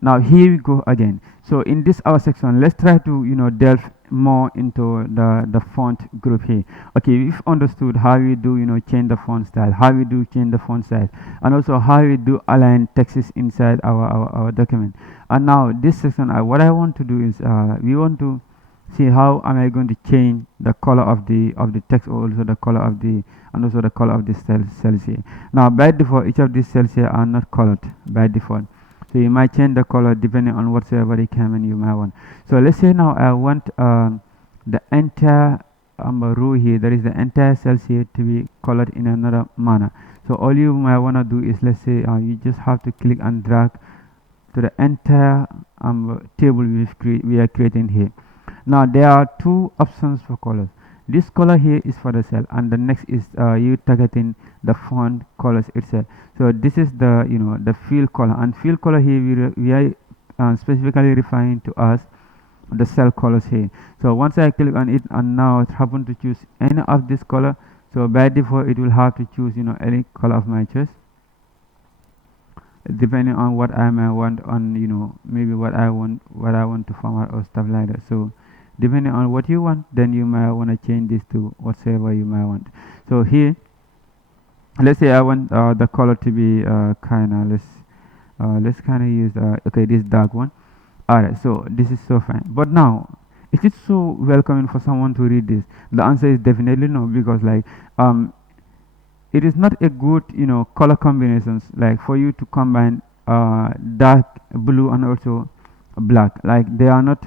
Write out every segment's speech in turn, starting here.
Now here we go again. So in this our section, let's try to delve more into the font group here. Okay, we've understood how we do change the font style, how we do change the font size, and also how we do align texts inside our document. And now this section, what I want to do is we want to see how am I going to change the color of the text, or also the color of the and also the color of the cells here. Now by default, each of these cells here are not colored by default, so you might change the color depending on whatsoever requirement you might want. So let's say now I want the entire row here, that is the entire cells here, to be colored in another manner. So all you might want to do is, let's say you just have to click and drag to the entire table we are creating here. Now there are two options for colors. This color here is for the cell, and the next is you targeting the font colors itself. So this is the the fill color, and fill color here we are specifically referring to as the cell colors here. So once I click on it, and now it happen to choose any of this color, so by default it will have to choose any color of my choice, depending on what I might want on maybe what I want to format or stuff like that. So depending on what you want, then you might want to change this to whatsoever you might want. So here, let's say I want the color to be kind of, let's kind of use okay, this dark one. Alright, so this is so fine, but now is it so welcoming for someone to read this? The answer is definitely no, because like it is not a good color combinations, like for you to combine dark blue and also black, like they are not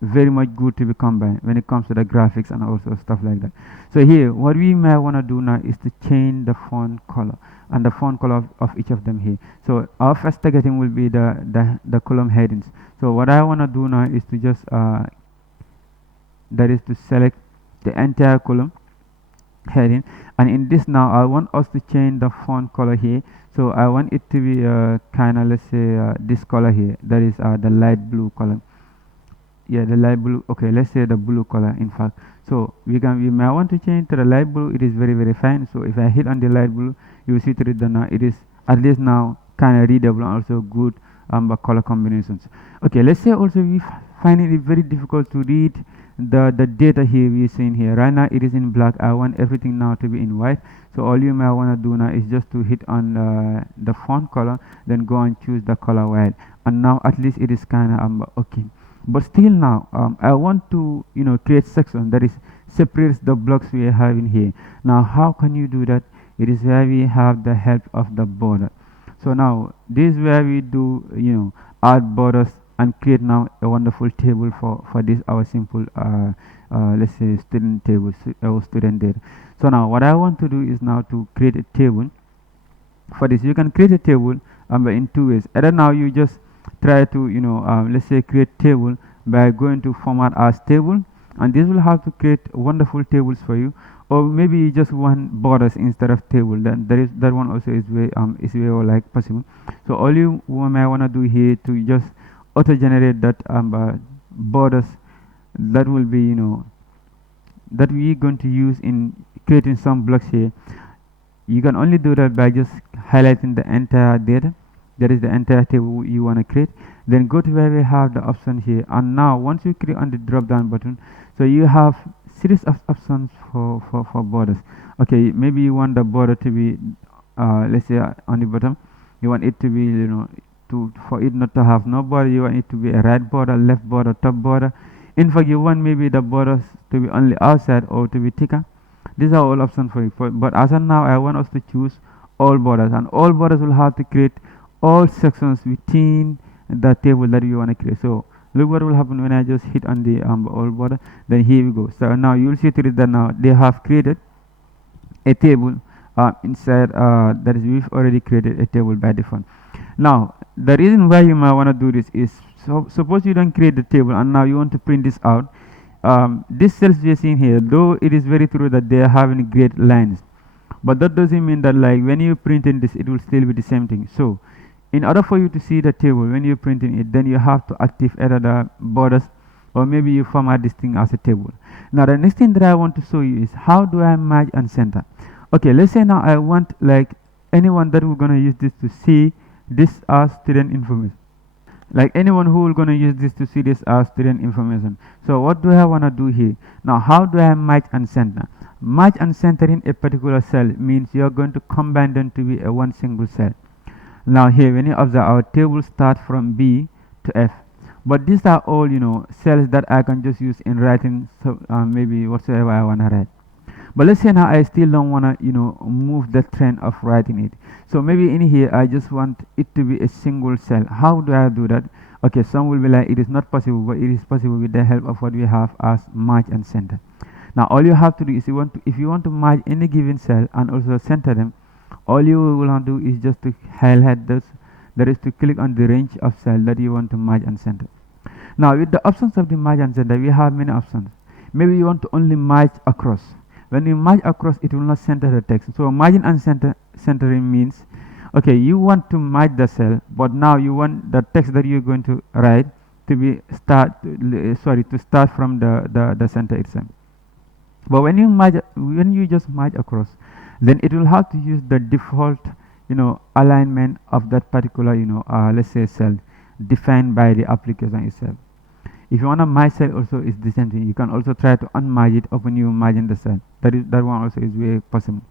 very much good to be combined when it comes to the graphics and also stuff like that. So here what we may want to do now is to change the font color and the font color of each of them here. So our first targeting will be the column headings. So what I want to do now is to just that is to select the entire column heading, and in this now I want us to change the font color here. So I want it to be kind of, let's say this color here, that is the light blue color. Yeah, the light blue. Okay, let's say the blue color, in fact. So we may want to change to the light blue. It is very fine. So if I hit on the light blue, you will see to it that now it is at least now kind of readable and also good color combinations. Okay, let's say also we find it very difficult to read the data here we are seeing here. Right now it is in black. I want everything now to be in white. So all you may want to do now is just to hit on the font color, then go and choose the color white, and now at least it is kind of okay. But still now I want to create section that is separates the blocks we are having here. Now how can you do that? It is where we have the help of the border. So now this is where we do add borders and create now a wonderful table for this our simple let's say student table, or student data. So now what I want to do is now to create a table. For this you can create a table in two ways. Either now you just try to let's say create table by going to format as table, and this will have to create wonderful tables for you, or maybe you just want borders instead of table. Then that one also is way like possible. So all you may want to do here to just auto generate that borders that will be that we're going to use in creating some blocks here. You can only do that by just highlighting the entire data, that is the entire table you want to create. Then go to where we have the option here, and now once you click on the drop down button, so you have series of options for borders. Okay, maybe you want the border to be let's say on the bottom, you want it to be for it not to have no border, you want it to be a right border, left border, top border. In fact, you want maybe the borders to be only outside or to be thicker. These are all options for you, but as of now I want us to choose all borders, and all borders will have to create all sections within the table that you want to create. So look what will happen when I just hit on the all border. Then here we go. So now you will see to it that now they have created a table inside that is we've already created a table by default. Now the reason why you might want to do this is, so suppose you don't create the table and now you want to print this out. This cells we are seeing here, though it is very true that they are having great lines, but that doesn't mean that like when you print in this it will still be the same thing. So in order for you to see the table when you're printing it, then you have to active either the borders, or maybe you format this thing as a table. Now the next thing that I want to show you is how do I merge and center. Okay, let's say now I want like anyone that we're gonna use this to see this as student information. like anyone who will gonna use this to see this student information. So what do I want to do here? Now how do I match and center? Match and center in a particular cell means you are going to combine them to be a one single cell. Now here when you observe, our table start from B to F, but these are all cells that I can just use in writing, so maybe whatsoever I want to write. But let's say now I still don't want to move the trend of writing it. So maybe in here I just want it to be a single cell. How do I do that? Okay, some will be like it is not possible, but it is possible with the help of what we have as merge and center. Now all you have to do is if you want to merge any given cell and also center them, all you will want to do is just to highlight those, that is to click on the range of cell that you want to merge and center. Now with the options of the merge and center, we have many options. Maybe you want to only merge across. When you merge across, it will not center the text. So merging and centering means, okay, you want to merge the cell, but now you want the text that you're going to write to be to start from the center itself. But when you just merge across, then it will have to use the default alignment of that particular let's say cell defined by the application itself. If you want to merge cell also, is the same thing. You can also try to unmerge it when you merge in the cell. That one also is very possible.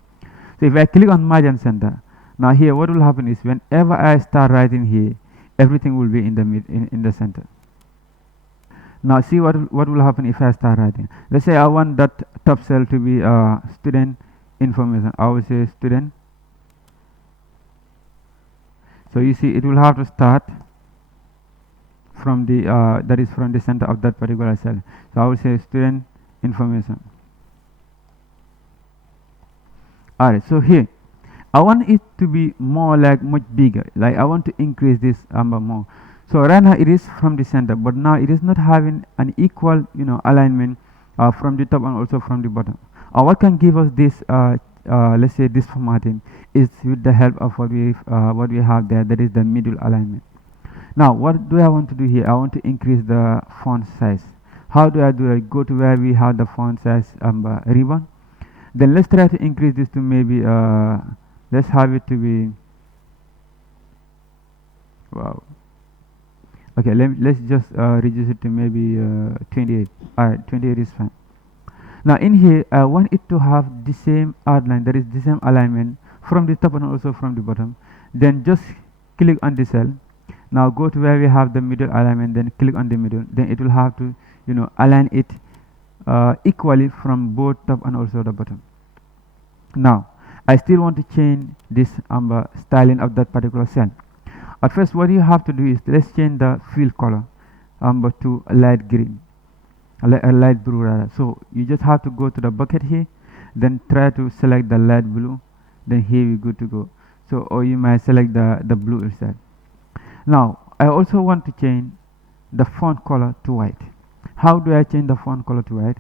So if I click on merge and center, now here what will happen is whenever I start writing here, everything will be in the in the center. Now see what will happen if I start writing. Let's say I want that top cell to be student information. I will say student. So you see it will have to start from the that is from the center of that particular cell. So I will say student information. Alright, so here I want it to be more like much bigger, like I want to increase this number more. So right now it is from the center, but now it is not having an equal alignment from the top and also from the bottom. What can give us this let's say this formatting is with the help of what we have there, that is the middle alignment. Now what do I want to do here? I want to increase the font size. How do I do it? Go to where we have the font size ribbon. Then let's try to increase this to maybe let's have it to be, wow, okay, let's just reduce it to maybe 28. Alright, 28 is fine. Now in here I want it to have the same outline, that is the same alignment from the top and also from the bottom. Then just click on the cell. Now go to where we have the middle alignment, then click on the middle. Then it will have to align it equally from both top and also the bottom. Now I still want to change this styling of that particular cell. At first what you have to do is let's change the fill color to a light green, a light blue rather. So you just have to go to the bucket here, then try to select the light blue, then here we good to go. So or you might select the blue itself. Now I also want to change the font color to white. How do I change the font color to white?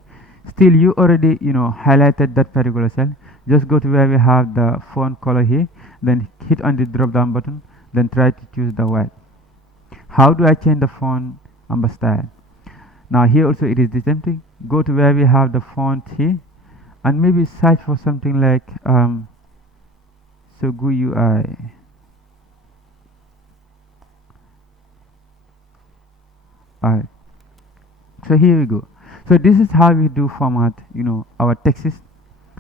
Still you already highlighted that particular cell. Just go to where we have the font color here, then hit on the drop down button, then try to choose the white. How do I change the font style? Now here also it is the same thing. Go to where we have the font here and maybe search for something like Sogu UI. Alright, so here we go. So this is how we do format our texts,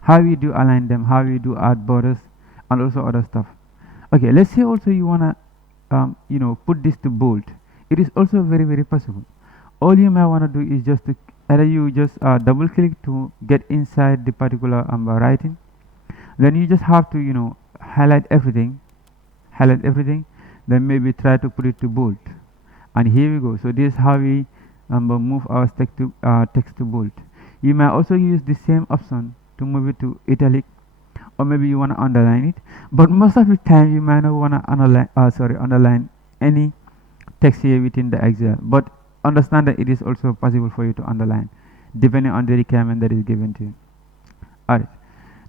how we do align them, how we do add borders and also other stuff. Okay, let's say also you wanna put this to bold. It is also very possible. All you might wanna do is just to either you just double click to get inside the particular writing. Then you just have to highlight everything, then maybe try to put it to bold. And here we go. So this is how we move our text to bold. You may also use the same option to move it to italic, or maybe you want to underline it. But most of the time you might not want to underline any text here within the Excel. But understand that it is also possible for you to underline depending on the requirement that is given to you. Alright.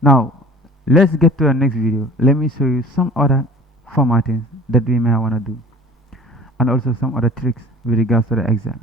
Now let's get to the next video. Let me show you some other formatting that we may want to do, and also some other tricks with regards to the Excel.